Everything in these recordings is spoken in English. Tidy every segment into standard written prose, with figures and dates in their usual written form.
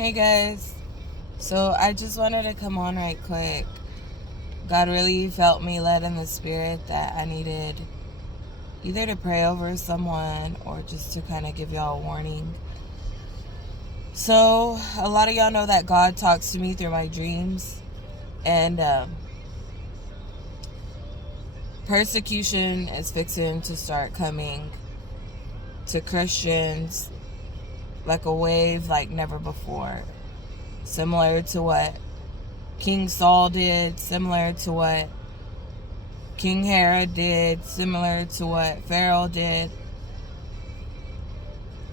Hey guys, so I just wanted to come on right quick. God really felt me led in the spirit that I needed either to pray over someone or just to kind of give y'all a warning. So, a lot of y'all know that God talks to me through my dreams, and persecution is fixing to start coming to Christians like a wave like never before. Similar to what King Saul did, similar to what King Herod did, similar to what Pharaoh did.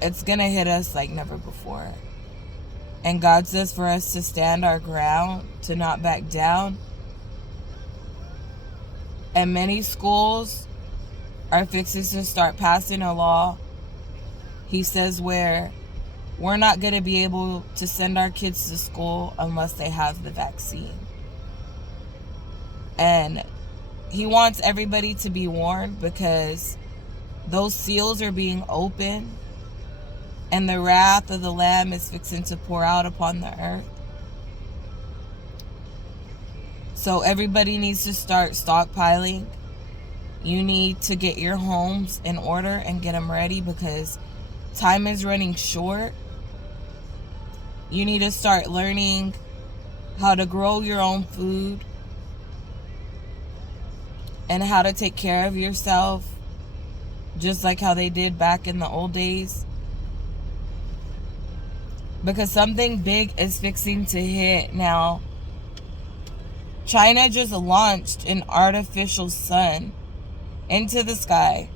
It's going to hit us like never before. And God says for us to stand our ground, to not back down. And many schools are fixing to start passing a law, he says, where we're not going to be able to send our kids to school unless they have the vaccine. And he wants everybody to be warned because those seals are being opened and the wrath of the Lamb is fixing to pour out upon the earth. So everybody needs to start stockpiling. You need to get your homes in order and get them ready because time is running short. You need to start learning how to grow your own food and how to take care of yourself, just like how they did back in the old days. Because something big is fixing to hit now. China just launched an artificial sun into the sky.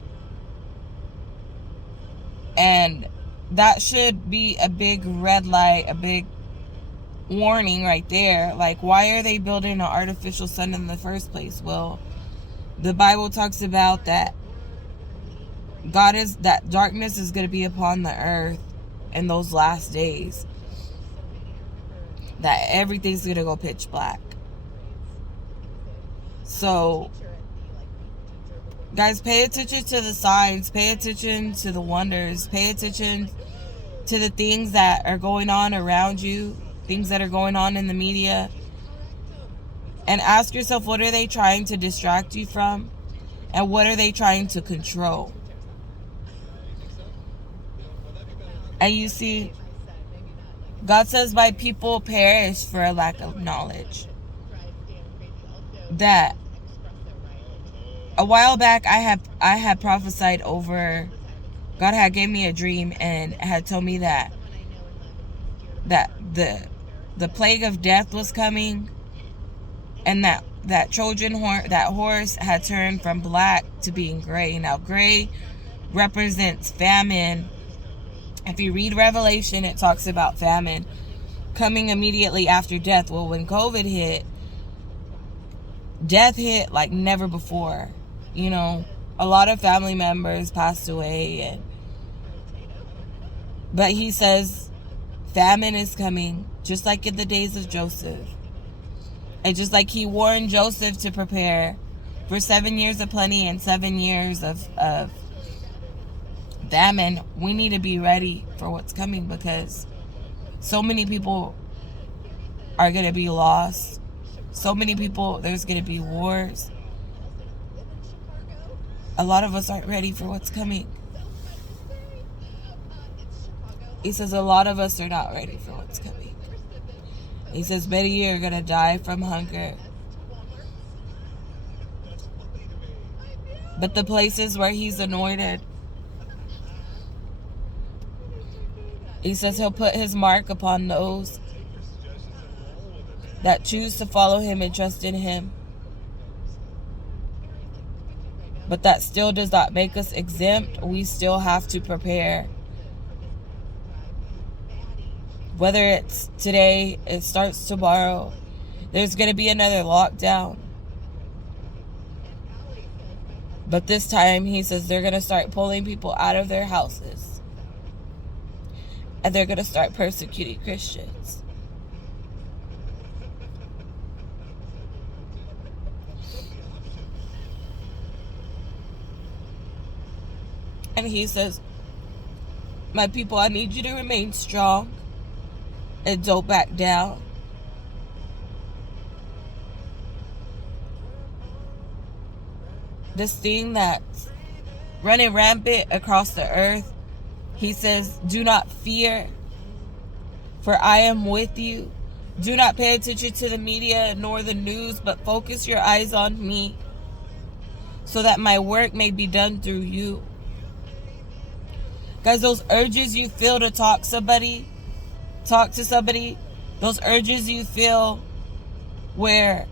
And that should be a big red light, a big warning right there. Like, why are they building an artificial sun in the first place? Well, the Bible talks about that that darkness is going to be upon the earth in those last days. That everything's going to go pitch black. So, guys, pay attention to the signs, pay attention to the wonders, pay attention to the things that are going on around you, things that are going on in the media, and ask yourself, what are they trying to distract you from, and what are they trying to control? And you see, God says, my people perish for a lack of knowledge. That a while back I had prophesied over. God had gave me a dream and had told me that the plague of death was coming, and that Trojan horse had turned from black to being gray. Now gray represents famine. If you read Revelation, it talks about famine coming immediately after death. Well, when COVID hit, death hit like never before. You know, a lot of family members passed away, but he says famine is coming, just like in the days of Joseph. And just like he warned Joseph to prepare for 7 years of plenty and 7 years of famine, we need to be ready for what's coming because so many people are going to be lost. So many people, there's going to be wars. A lot of us aren't ready for what's coming. He says a lot of us are not ready for what's coming. He says many are going to die from hunger. But the places where he's anointed, he says he'll put his mark upon those that choose to follow him and trust in him. But that still does not make us exempt. We still have to prepare. Whether it's today, it starts tomorrow, there's going to be another lockdown. But this time, he says they're going to start pulling people out of their houses. And they're going to start persecuting Christians. And he says, my people, I need you to remain strong. and don't back down. This thing that's running rampant across the earth, he says, do not fear, for I am with you. Do not pay attention to the media nor the news, but focus your eyes on me, so that my work may be done through you. Guys, those urges you feel to talk to somebody, those urges you feel where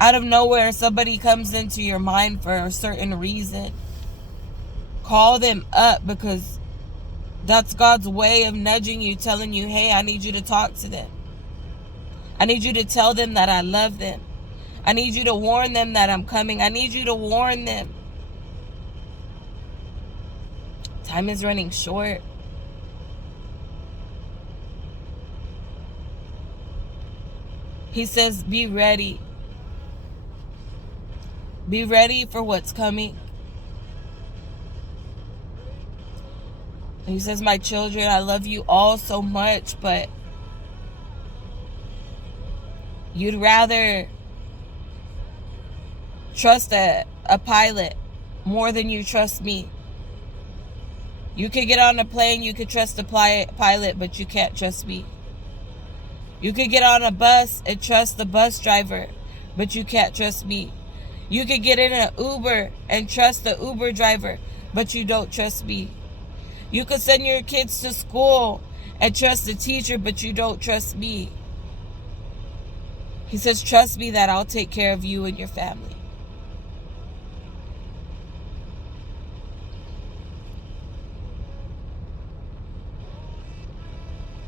out of nowhere somebody comes into your mind for a certain reason, call them up, because that's God's way of nudging you, telling you, hey, I need you to talk to them. I need you to tell them that I love them. I need you to warn them that I'm coming. I need you to warn them. Time is running short. He says, be ready. Be ready for what's coming. He says, my children, I love you all so much, but you'd rather trust a pilot more than you trust me. You could get on a plane, you could trust the pilot, but you can't trust me. You could get on a bus and trust the bus driver, but you can't trust me. You could get in an Uber and trust the Uber driver, but you don't trust me. You could send your kids to school and trust the teacher, but you don't trust me. He says, trust me that I'll take care of you and your family.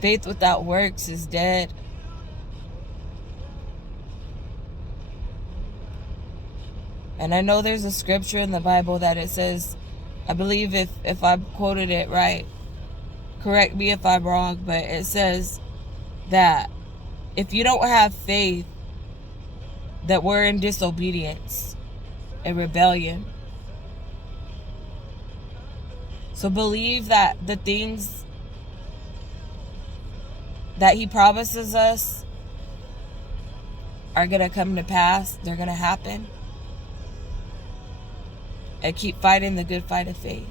Faith without works is dead. And I know there's a scripture in the Bible that it says, I believe if I quoted it right, correct me if I'm wrong, but it says that if you don't have faith, that we're in disobedience and rebellion. So believe that the things that he promises us are going to come to pass. They're going to happen. And keep fighting the good fight of faith.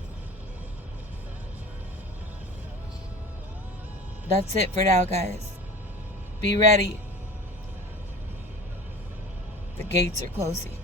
That's it for now, guys. Be ready. The gates are closing.